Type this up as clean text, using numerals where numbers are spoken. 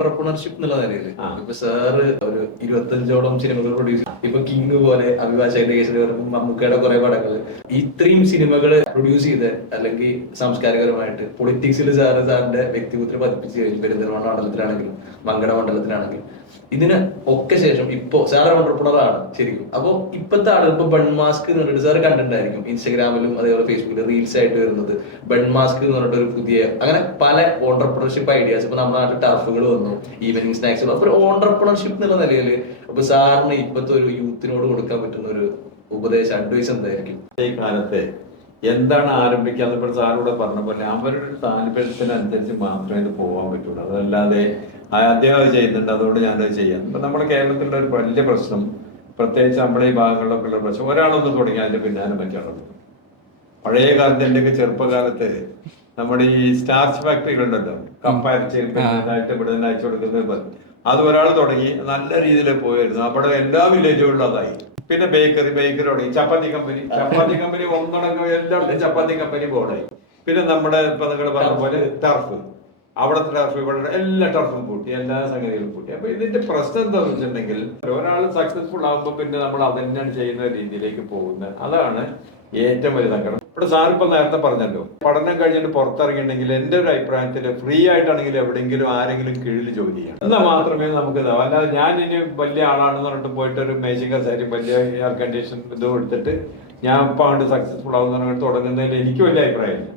Entrepreneurship എന്നുള്ള നിലയില് ഇപ്പൊ സാറ് ഒരു 25ഓളം സിനിമകൾ പ്രൊഡ്യൂസ് ഇപ്പൊ കിങ് പോലെ അഭിഭാഷകന്റെ കേസിൽ മമ്മൂക്കയുടെ കുറെ പടങ്ങൾ ഇത്രയും സിനിമകൾ പ്രൊഡ്യൂസ് ചെയ്ത് അല്ലെങ്കിൽ സാംസ്കാരികപരമായിട്ട് പൊളിറ്റിക്സിൽ സാറിന്റെ വ്യക്തിത്വത്തിൽ പതിപ്പിച്ച് കഴിഞ്ഞു. പെരിന്തൽമണ്ണ മണ്ഡലത്തിലാണെങ്കിലും മങ്കട മണ്ഡലത്തിലാണെങ്കിലും ഇതിന് ഒക്കെ ശേഷം ഇപ്പോ സാർ ഓണ്ടർപ്രണർ ആണ് ശരിക്കും. അപ്പൊ ഇപ്പത്തെ ആളുകൾ ഇപ്പൊ ബൺ മാസ്ക് എന്ന് പറഞ്ഞിട്ട് സാർ കണ്ടിട്ടുണ്ടായിരിക്കും ഇൻസ്റ്റാഗ്രാമിലും അതേപോലെ ഫേസ്ബുക്കിലും റീൽസ് ആയിട്ട് വരുന്നത്. ബൺ മാസ്ക് എന്ന് പറഞ്ഞിട്ട് ഒരു പുതിയ അങ്ങനെ പല ഓണ്ടർപ്രണർഷിപ്പ് ഐഡിയാസ് ഇപ്പൊ നമ്മുടെ നാട്ടിൽ ടർഫുകൾ വന്നു, ഈവനിങ് സ്നാക്സ്. അപ്പൊ ഒരു ഓണ്ടർപ്രണർഷിപ്പ് എന്നുള്ള നിലയിൽ അപ്പൊ സാറിന് ഇപ്പത്തെ ഒരു യൂത്തിനോട് കൊടുക്കാൻ പറ്റുന്ന ഒരു ഉപദേശം അഡ്വൈസ് എന്തായിരിക്കും? ഈ കാലത്തെ എന്താണ് ആരംഭിക്കാന്ന് ഇപ്പോൾ സാറിവിടെ പറഞ്ഞ പോലെ അവരുടെ താല്പര്യത്തിനനുസരിച്ച് മാത്രമേ ഇത് പോകാൻ പറ്റുള്ളൂ. അതല്ലാതെ അദ്ദേഹം അത് ചെയ്യുന്നുണ്ട് അതുകൊണ്ട് ഞാനത് ചെയ്യാം. ഇപ്പൊ നമ്മുടെ കേരളത്തിലുള്ള ഒരു വലിയ പ്രശ്നം, പ്രത്യേകിച്ച് നമ്മുടെ ഈ ഭാഗങ്ങളിലൊക്കെ ഉള്ള പ്രശ്നം, ഒരാളൊന്നും തുടങ്ങി അതിന്റെ പിന്നാലെ പറ്റാറുണ്ട്. പഴയ കാലത്ത് എന്റെയൊക്കെ ചെറുപ്പകാലത്ത് നമ്മുടെ ഈ സ്റ്റാർച്ച് ഫാക്ടറികളുണ്ടല്ലോ, കമ്പാരിച്ച് ഇവിടെ നിന്ന് അയച്ചു കൊടുക്കുന്നത്, അത് ഒരാൾ തുടങ്ങി നല്ല രീതിയിൽ പോയിരുന്നു. അവിടെ എല്ലാ വില്ലേജുകളിലും അതായി. പിന്നെ ബേക്കറി തുടങ്ങി, ചപ്പാത്തി കമ്പനി ഒന്നടങ്കം എല്ലായിടത്തും ചപ്പാത്തി കമ്പനി ബോർഡായി. പിന്നെ നമ്മുടെ ഇപ്പൊ നിങ്ങൾ പറഞ്ഞ പോലെ ടർഫ്, അവിടുത്തെ ടർഫ് ഇവിടെ എല്ലാ ടർഫും പൂട്ടി, എല്ലാ സംഗതികളും പൂട്ടി. അപ്പൊ ഇതിന്റെ പ്രശ്നം എന്താണെന്ന് വെച്ചിട്ടുണ്ടെങ്കിൽ ഒരാൾ സക്സസ്ഫുൾ ആകുമ്പോൾ പിന്നെ നമ്മൾ അതന്നെയാണ് ചെയ്യുന്ന രീതിയിലേക്ക് പോകുന്നത്. അതാണ് ഏറ്റവും വലിയ സങ്കടം. ഇവിടെ സാറിപ്പോ നേരത്തെ പറഞ്ഞല്ലോ, പഠനം കഴിഞ്ഞിട്ട് പുറത്തിറങ്ങിയിട്ടുണ്ടെങ്കിൽ എന്റെ ഒരു അഭിപ്രായത്തിൽ ഫ്രീ ആയിട്ടാണെങ്കിൽ എവിടെയെങ്കിലും ആരെങ്കിലും കീഴിൽ ജോലി ചെയ്യണം. എന്നാൽ മാത്രമേ നമുക്ക് ഇതാവും. അല്ലാതെ ഞാൻ ഇനി വലിയ ആളാണെന്ന് പറഞ്ഞിട്ട് പോയിട്ട് ഒരു മേജിക് കസേര വലിയ എയർ കണ്ടീഷൻ ഇതും എടുത്തിട്ട് ഞാൻ ഇപ്പൊ അങ്ങോട്ട് സക്സസ്ഫുൾ ആവുന്ന തുടങ്ങുന്നതിൽ എനിക്ക് വലിയ അഭിപ്രായമില്ല.